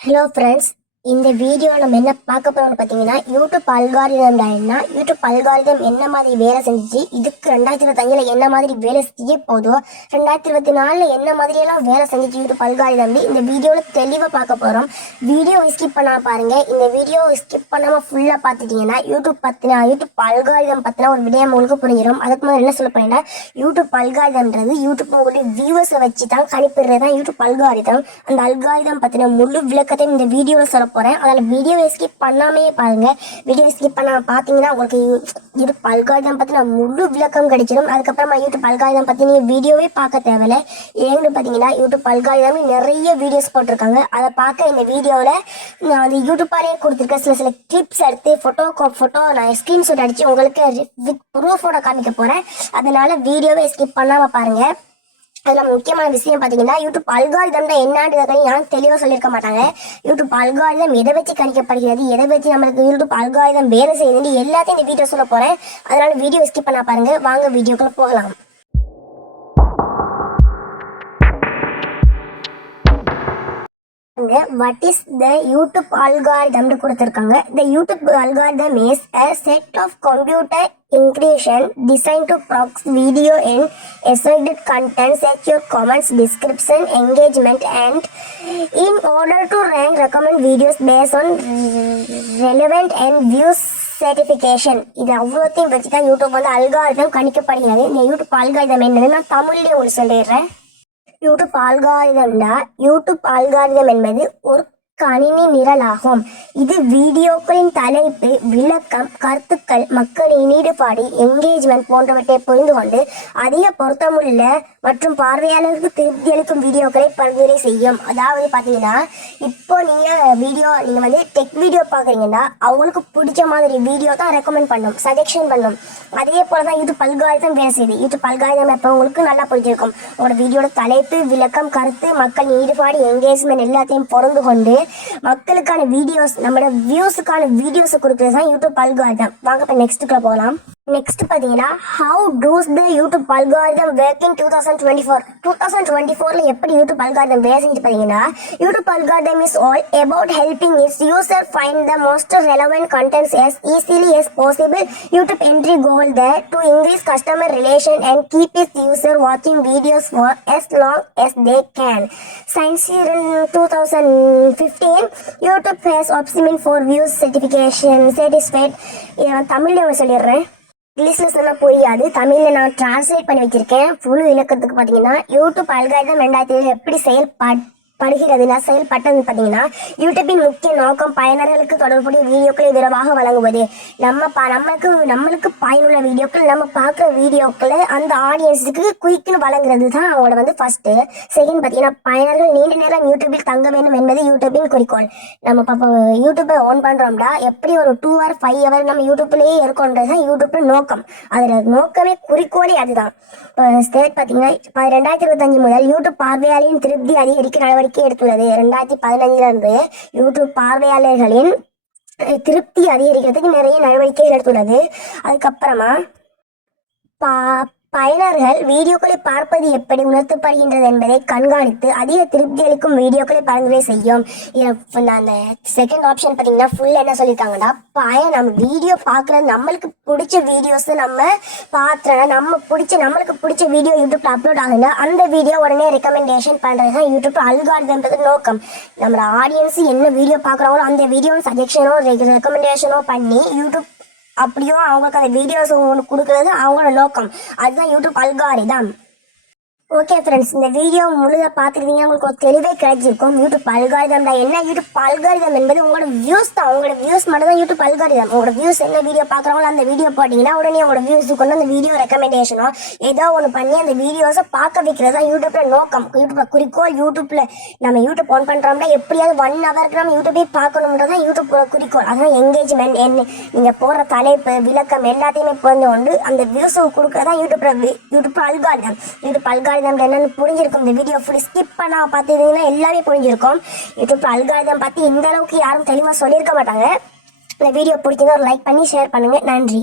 Hello friends இந்த video நம்ம என்ன பார்க்க போகிறோம்னு பார்த்தீங்கன்னா யூடியூப் அல்காரிதம் என்ன யூடியூப் அல்காரிதம் என்ன மாதிரி வேலை செஞ்சுச்சு இதுக்கு ரெண்டாயிரத்தி இருபத்தஞ்சில் என்ன மாதிரி வேலை செய்ய போதோ ரெண்டாயிரத்தி இருபத்தி நாலில் என்ன மாதிரியெல்லாம் வேலை செஞ்சு யூடியூப் அல்காரிதம் இந்த வீடியோவில் தெளிவாக பார்க்க போகிறோம் வீடியோ ஸ்கிப் பண்ணா பாருங்க. இந்த வீடியோ ஸ்கிப் பண்ணாமல் ஃபுல்லாக பார்த்துட்டீங்கன்னா யூடியூப் பற்றின யூடியூப் அல்காரிதம் பற்றின ஒரு விடயம் உங்களுக்கு புரிஞ்சிடும் அதுக்கு முதல்ல என்ன சொல்ல போனீங்கன்னா யூடியூப் அல்காரிதம்ன்றது யூடியூப் உங்களுடைய வியூவர்ஸை வச்சு தான் கணிப்பிடுறது தான் யூடியூப் அல்காரிதம். அந்த அல்காரிதம் பற்றின முழு விளக்கத்தையும் இந்த வீடியோவில் சொல்ல போகிறேன் அதில் வீடியோவை ஸ்கிப் பண்ணாமையே பாருங்கள் வீடியோ ஸ்கிப் பண்ணாமல் பார்த்தீங்கன்னா உங்களுக்கு யூ- யூடியூப் அல்காரிதம் பற்றின முழு விளக்கம் கிடைச்சிடும் அதுக்கப்புறமா யூடியூப் அல்காரிதம் பற்றி நீங்கள் வீடியோவே பார்க்க தேவையில்ல. ஏன்னு பார்த்தீங்கன்னா யூடியூப் அல்காரிதம் நிறைய வீடியோஸ் போட்டிருக்காங்க. அதை பார்க்க இந்த வீடியோவில் நான் வந்து யூடியூப்பாரே கொடுத்துருக்க சில சில கிளிப்ஸ் எடுத்து ஃபோட்டோ ஃபோட்டோ நான் ஸ்க்ரீன்ஷாட் அடித்து உங்களுக்கு வித் ப்ரூஃபோட காமிக்க போகிறேன் அதனால வீடியோவை ஸ்கிப் பண்ணாமல் பாருங்கள் அதில் முக்கியமான விஷயம் பார்த்தீங்கன்னா யூடியூப் அல்காரிதம் தான் என்னன்றதை யாரும் தெளிவாக சொல்லியிருக்க மாட்டாங்க. யூடியூப் அல்காரிதம் எதை வச்சு கணிக்கப்படுகிறது எதை வச்சு நம்மளுக்கு யூடியூப் அல்காரிதம் வேலை செய்யுதுன்னு எல்லாத்தையும் இந்த வீடியோ சொல்ல போகிறேன் அதனால வீடியோ ஸ்கிப் பண்ண பாருங்க. வாங்க வீடியோக்குள்ள போகலாம். கொடுத்துருக்காங்க வாட் இஸ் த யூடியூப் அல்காரிதம்னு கொடுத்துருக்காங்க the YouTube algorithm is a set of computer instructions design to tracks video and assisted content secure comments description engagement and in order to rank recommend videos base on relevant and views certification இது அவ்வளோத்தையும் வச்சு தான் YouTube வந்து algorithm கணிக்கப்படுகிறது இந்த YouTube algorithm நான் தமிழ்லேயே ஒன்று சொல்லிடுறேன் யூடியூப் அல்காரிதம்னா யூடியூப் அல்காரிதம் என்பது ஒரு கணினி நிரலாகும். இது வீடியோக்களின் தலைப்பு விளக்கம் கருத்துக்கள் மக்களின் ஈடுபாடு என்கேஜ்மெண்ட் போன்றவற்றை புரிந்து கொண்டு அதிக பொருத்தமுள்ள மற்றும் பார்வையாளருக்கு திருப்தி அளிக்கும் வீடியோக்களை பரிந்துரை செய்யும். அதாவது பார்த்தீங்கன்னா இப்போ நீங்கள் வீடியோ நீங்கள் வந்து டெக் வீடியோ பார்க்குறீங்கன்னா அவங்களுக்கு பிடிச்ச மாதிரி வீடியோ தான் ரெக்கமெண்ட் பண்ணும் சஜெக்ஷன் பண்ணும். அதே போல தான் யூடியூப் அல்காரிதம் வேலை செய்யுது. யூடியூப் அல்காரிதம் எப்போ உங்களுக்கு நல்லா பிடிச்சிருக்கும் உங்களோட வீடியோட தலைப்பு விளக்கம் கருத்து மக்கள் ஈடுபாடு என்கேஜ்மெண்ட் எல்லாத்தையும் பொருந்து கொண்டு மக்களுக்கான வீடியோஸ் நம்மளோட வியூஸுக்கான வீடியோஸை கொடுக்குறது தான் யூடியூப் அல்காரிதம் வாங்க இப்போ நெக்ஸ்ட்டுக்குள்ள போகலாம் நெக்ஸ்ட் பார்த்தீங்கன்னா how does the YouTube algorithm work in two thousand twenty four two thousand twenty ஃபோரில் எப்படி யூடியூப் அல்காரிதம் வேலை செஞ்சு பார்த்தீங்கன்னா YouTube algorithm is all about helping is user find the most relevant contents as easily as possible YouTube entry goal the to increase customer relation and keep is user வாட்சிங் videos for as long as they can since year two thousand fifteen YouTube has optimal for views certification satisfied இதை நான் சொல்லிடுறேன். இங்கிலீஷில் புரியாது. தமிழில் நான் translate பண்ணி வச்சிருக்கேன். புழு இலக்கத்துக்கு பார்த்தீங்கன்னா யூடியூப் அல்காரிதம் ரெண்டாயிரத்தி ஏழு எப்படி செயல்பட்டு படுகிறதுனா செயல்பட்டது பார்த்தீங்கன்னா யூடியூப்பின் முக்கிய நோக்கம் பயனர்களுக்கு தொடர்புடைய வீடியோக்களை விரைவாக வழங்குவது. நம்ம பா நம்மளுக்கு நம்மளுக்கு பயனுள்ள வீடியோக்கள் நம்ம பார்க்குற வீடியோக்களை அந்த ஆடியன்ஸுக்கு குயிக்னு வழங்குறது தான் அவங்களோட வந்து ஃபஸ்ட்டு செகண்ட் பார்த்தீங்கன்னா பயனர்கள் நீண்ட நேரம் யூடியூபில் தங்க வேண்டும் என்பது யூடியூப்பின் குறிக்கோள். நம்ம இப்போ யூடியூப்பை ஓன் பண்ணுறோம்டா எப்படி ஒரு டூ ஹவர் ஃபைவ் ஹவர் நம்ம யூடியூப்லேயே இருக்கோன்றது தான் யூடியூப்பின் நோக்கம். அதில் நோக்கமே குறிக்கோளே அதுதான். இப்போ ஸ்டேட் பார்த்தீங்கன்னா ரெண்டாயிரத்தி இருபத்தஞ்சு முதல் யூடியூப் பார்வையாளரின் திருப்தி அதிகரிக்க நடவடிக்கை எடுத்துள்ளது ரெண்டாயிரத்தி பதினஞ்சிலிருந்து யூடியூப் பார்வையாளர்களின் திருப்தி அதிகரிக்கிறதுக்கு நிறைய நடவடிக்கைகள் எடுத்துள்ளது. அதுக்கப்புறமா பா பயனர்கள் வீடியோக்களை பார்ப்பது எப்படி உணர்த்தப்படுகின்றது என்பதை கண்காணித்து அதிக திருப்தி அளிக்கும் வீடியோக்களை பரிந்துரை செய்யும். நான் அந்த செகண்ட் ஆப்ஷன் பார்த்தீங்கன்னா ஃபுல் என்ன சொல்லியிருக்காங்கன்னா பயன் நம்ம வீடியோ பார்க்குறது நம்மளுக்கு பிடிச்ச வீடியோஸ் நம்ம பார்த்தோன்னா நம்ம பிடிச்ச நம்மளுக்கு பிடிச்ச வீடியோ யூடியூப்ல அப்லோட் ஆகுதுன்னா அந்த வீடியோ உடனே ரெக்கமெண்டேஷன் பண்ணுறது தான் யூடியூப் அல்காரிதம்ன்றது நோக்கம். நம்மளோட ஆடியன்ஸ் என்ன வீடியோ பார்க்குறாங்களோ அந்த வீடியோ சஜஷனோ ரெக்கமெண்டேஷனோ பண்ணி யூடியூப் அப்படியும் அவங்களுக்கு அந்த வீடியோஸ் உங்களுக்கு கொடுக்கறது அவங்களோட நோக்கம். அதுதான் யூடியூப் அல்காரிதம் ஓகே ஃப்ரெண்ட்ஸ் இந்த வீடியோ முழுதாக பார்த்துருந்தீங்கன்னா உங்களுக்கு ஒரு தெளிவே கிடைச்சிருக்கும். யூடியூப் அல்காரிதம் தான். என்ன யூடியூப் அல்காரிதம் என்பது உங்களோட வியூஸ் தான். உங்களோட வியூஸ் மட்டும் தான் யூடியூப் அல்காரிதம் உங்களோட வியூஸ் என்ன வீடியோ பார்க்குறாங்களோ அந்த வீடியோ போட்டிங்கன்னா உடனே உங்களோட வியூஸ் கொண்டு அந்த வீடியோ ரெக்கமெண்டேஷனோ ஏதோ ஒன்று பண்ணி அந்த வீடியோஸை பார்க்க வைக்கிறது தான் யூடியூப்ல நோக்கம். யூடியூப்ல குறிக்கோள் யூடியூப்ல நம்ம யூடியூப் ஆன் பண்ணுறோம்னா எப்படியாவது ஒன் ஹவருக்கு நம்ம யூடியூபே பார்க்கணுன்றது தான் யூடியூப்போட குறிக்கோள். அதான் என்கேஜ்மெண்ட் என்ன நீங்கள் போடுற தலைப்பு விளக்கம் எல்லாத்தையுமே புரிந்து கொண்டு அந்த வியூஸை கொடுக்குறதான் யூடியூப்ல யூடியூப் அல்காரிதம் யூடியூப் அல்காரிதம் என்னன்னு புரிஞ்சிருக்கும். இந்த வீடியோ ஃபுல் ஸ்கிப் பண்ணா பார்த்துருந்தீங்கன்னா எல்லாமே புரிஞ்சிருக்கும். யூடியூப் அல்காரிதம் பற்றி இந்த அளவுக்கு யாரும் தெளிவாக சொல்லியிருக்க மாட்டாங்க. இந்த வீடியோ பிடிச்சிருந்தா ஒரு லைக் பண்ணி ஷேர் பண்ணுங்க. நன்றி.